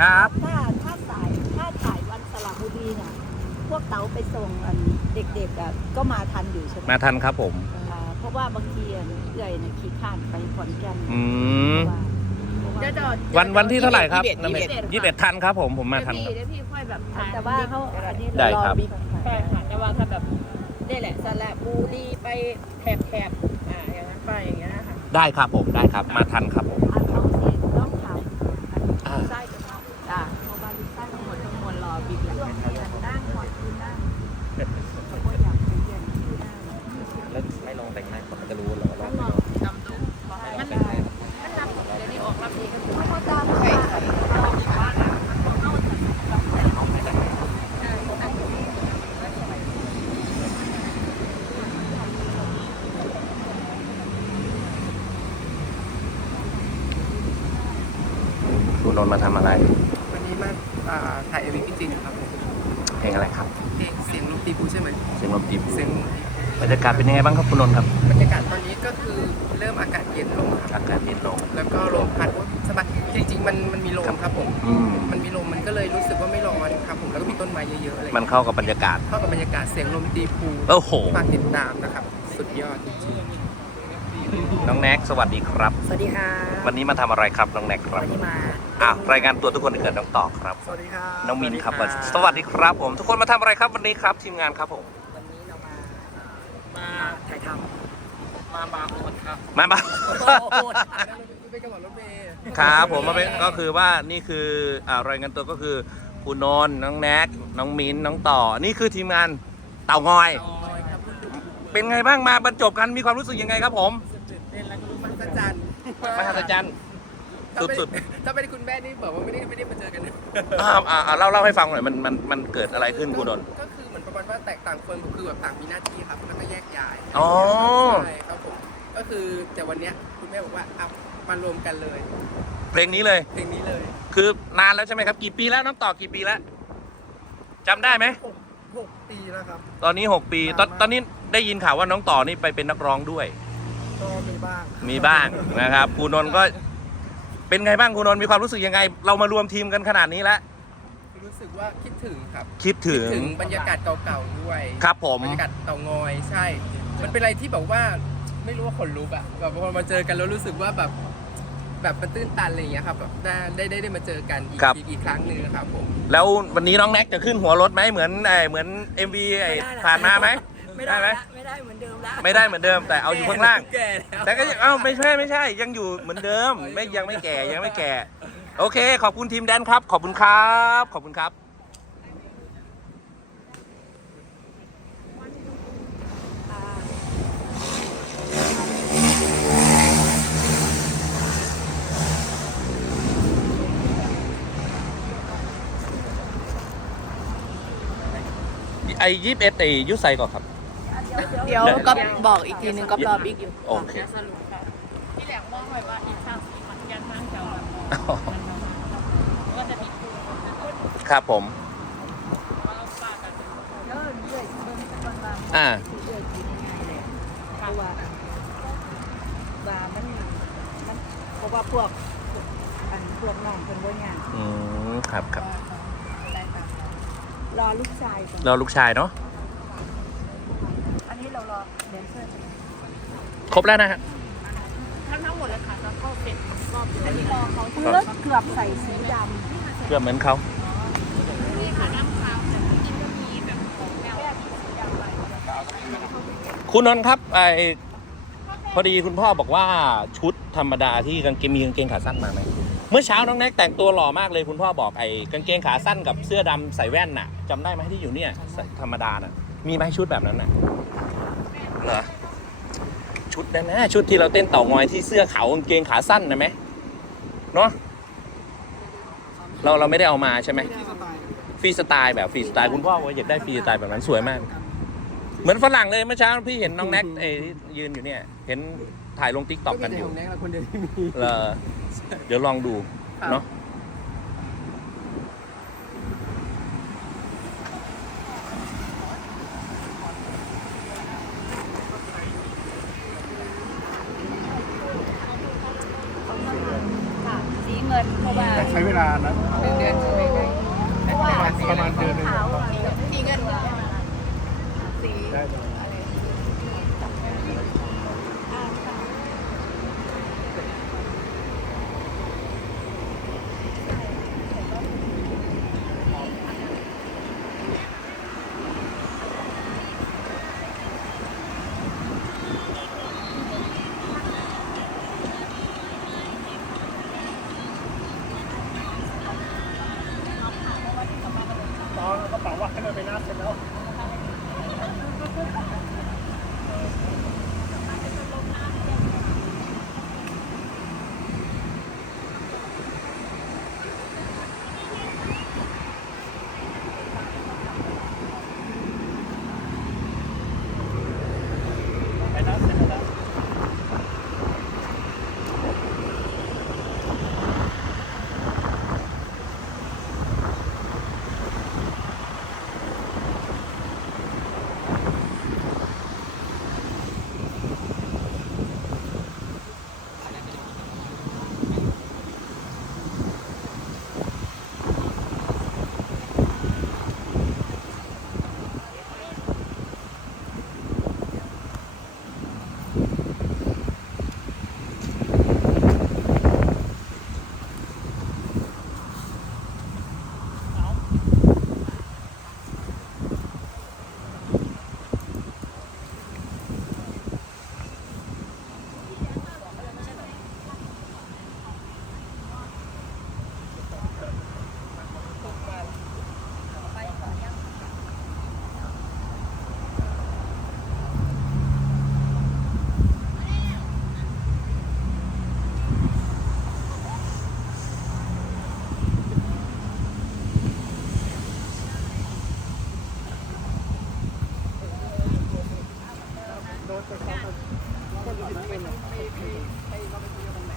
ครับ ถ้าถ้าสายถ้าถ่ายวันสระบุรีเนี่ยพวกเต๋าไปส่งอันเด็กๆอะก็มาทันอยู่ใช่ไหมมาทันครับผม อ่าเพราะว่าบางทีอะเอื่อยเนี่ยขี้ข้านไปขอนแก่นอืม เพราะว่าเดี๋ยวเพราะว่าเดี๋ยววันวันที่เท่าไหร่ครับยี่สิบเอ็ดยี่สิบเอ็ดทันครับผมผมมาทันเดี๋ยวครับพี่เดี๋ยวพี่ค่อยแบบถ่ายแต่ว่าเขาอันนี้ได้เรารอครับ บิ๊กใช่ค่ะแต่ว่าถ้าแบบนี่แหละสระบุรีไปแถบแถบอ่าอย่างนั้นไปอย่างเงี้ยนะคะได้ครับผมได้ครับ มาทันครับผม อันต้องเสีย แต่งหน้าผมจะรู้เหรอว่าต้องลองจำดูมันมันรับเดี๋ยวนี้ออกรับดีกันเพราะเขาตามใช่ใช่คุณนนท์มาทำอะไรวันนี้มาอ่าถ่ายเอวีพี่จริงครับผมเพลงอะไรครับ เพลงเสียงลมตีพูใช่ไหมเสียงลมตีบูเสียงลมตี บรรยากาศเป็นยังไงบ้างครับคุณนนท์ครับ บรรยากาศตอนนี้ก็คือเริ่มอากาศเย็นลงครับอากาศเย็นลง แล้วก็ลมพัดโอ๊ยสบายจริง ๆ มันมันมีลมครับผมอืม มันมีลมมันก็เลยรู้สึกว่าไม่ร้อนครับผมแล้วก็มีต้นไม้เยอะๆอะไรมันเข้ากับบรรยากาศ เข้ากับบรรยากาศเสียงลมตีพูโอ้โห ฝากติดตามนะครับ สุดยอดจริงน้องแน็กสวัสดีครับ สวัสดีค่ะวันนี้มาทำอะไรครับน้องแน็กครับ วันนี้มา อะรายงานตัวทุกคนเกิดน้องต่อครับๆสวัสดีครับน้องมินครับ สวัสดีครับผม ทุกคนมาทำอะไรครับวันนี้ครับ ทีมงานครับผมวันนี้เรามา มาถ่ายทำมาบาร์โฮสครับมามาเป็นกระบอกรถเมย์ครับผมมาเป็นก็คือว่านี่คืออ่ารายงานตัวก็คือคุณนนท์น้องแน็กน้องมิ้นน้องต่อ นี่คือทีมงานเต่างอยครับเป็นไงบ้างมาบรรจบกันมีความรู้สึกยังไงครับผมเป็นแล้วก็มันจันทร์มหัศจรรย์สุดถ้าเป็นคุณแม่นี่บอกว่าไม่ได้ไม่ได้มาเจอกันนะๆอ่าอ่าอ่าเล่าเล่าให้ฟังหน่อยมันมันมันเกิดอะไรขึ้นคุณนนท์ ก็คือเหมือน ประมาณว่าแตกต่างคนคือแบบต่างมีหน้าที่ครับแล้วก็แยกย้ายอ๋อ ใช่ครับผมก็คือแต่วันเนี้ยคุณแม่บอกว่าเอามารวมกันเลยเพลงนี้เลย เพลงนี้เลยคือนานแล้วใช่ไหมครับ กี่ปีแล้วน้องต่อกี่ปีแล้วจำได้ไหม หกหกปีแล้วครับ ตอนนี้ 6 ปี ตอนตอนนี้ได้ยินข่าวว่าน้องต่อนี่ไปเป็นนักร้องด้วย ก็มีบ้างมีบ้าง นะครับครูนนท์ก็เป็นไงบ้างครูนนท์มีความรู้สึกยังไง เรามารวมทีมกันขนาดนี้แล้ว รู้สึกว่าคิดถึงครับคิดถึงถึง บรรยากาศเก่าๆด้วยครับผม บรรยากาศเตางอยใช่ มันเป็นอะไรที่แบบว่าไม่รู้ว่าขนลุกอะแบบพอมาเจอกันแล้วรู้สึกว่าแบบแบบมันตื้นตันอะไรอย่างเงี้ยครับแบบได้ได้ได้ได้มาเจอกันอีกครับ อีกอีกครั้งหนึ่งครับผม แล้ววันนี้น้องแน็กจะขึ้นหัวรถไหมเหมือนไอเหมือน MV ไอผ่านมาไหมไม่ได้ไหมละไม่ได้เหมือนเดิมละไม่ได้เหมือนเดิมแต่เอาอยู่ข้างล่าง แก่แล้วแต่ก็ยังเอ้าไม่ใช่ไม่ใช่ยังอยู่เหมือนเดิม ไม่ยังไม่แก่ยังไม่แก่ โอเค ขอบคุณทีมแดนครับ ขอบคุณครับ ขอบคุณครับ ไอยี่สิบเอ็ดไอยุไซก่อนครับ เดี๋ยวก็บอกอีกทีนึงก็รอบิ๊กอยู่ โอเคสรุปค่ะที่แหลกมองไว้ว่าอีกสามสี่วันยันทางเจ้าแบบก็จะมีคู่ ครับผมว่าเราฝากกันเออเรื่อยเบิ่งบางบางอ่าเรื่อยกินง่ายๆเลยเพราะว่าว่ามันมันเพราะว่าพวกอันพวกน้องเพิ่นบ่ยากอืมครับครับรอลูกชายก่อนเราลูกชายเนาะอันนี้เรารอแดนเซอร์ใช่ไหมครบแล้วนะฮะทั้งทั้งหมดเลยค่ะจะเข้าเสร็จรอบเดียวอันนี้รอเขาเลือกเกือบใส่สีดเกือบเหมือนเขา นี่ค่ะน้ำขาวแต่ที่จะมีแบบของแนวสีดำไป คุณนนท์ครับไอพอดีคุณพ่อบอกว่าชุดธรรมดาที่กางเกงมีกางเกงขาสั้นมาไหมเมื่อเช้าน้องแน็กแต่งตัวหล่อมากเลยคุณพ่อบอกไอ้กางเกงขาสั้นกับเสื้อดำใส่แว่นน่ะจำได้ไหมที่อยู่เนี่ยใส่ธรรมดาน่ะมีไหมชุดแบบนั้นน่ะเหรอชุดนั้นนะชุดที่เราเต้นเต่างอยที่เสื้อขาวกางเกงขาสั้นนะไหมเนาะเราเราไม่ได้เอามาใช่ไหมฟรีสไตล์แบบฟรีสไตล์คุณพ่อว่าอยากได้ฟรีสไตล์แบบนั้นสวยมาก เหมือนฝรั่งเลยเมื่อเช้าพี่เห็นน้องแน็กไอ้ที่ยืนอยู่เนี่ย เห็นถ่ายลงทิกตอกกันอยู่ของแน็กเราคนเดียวที่มีเออเดี๋ยวลองดูครับเนาะำค่ะสีเงินเพราะว่าใช้เวลานะ that. Though. ไปไปไปเราไปคุยกันตรงไหน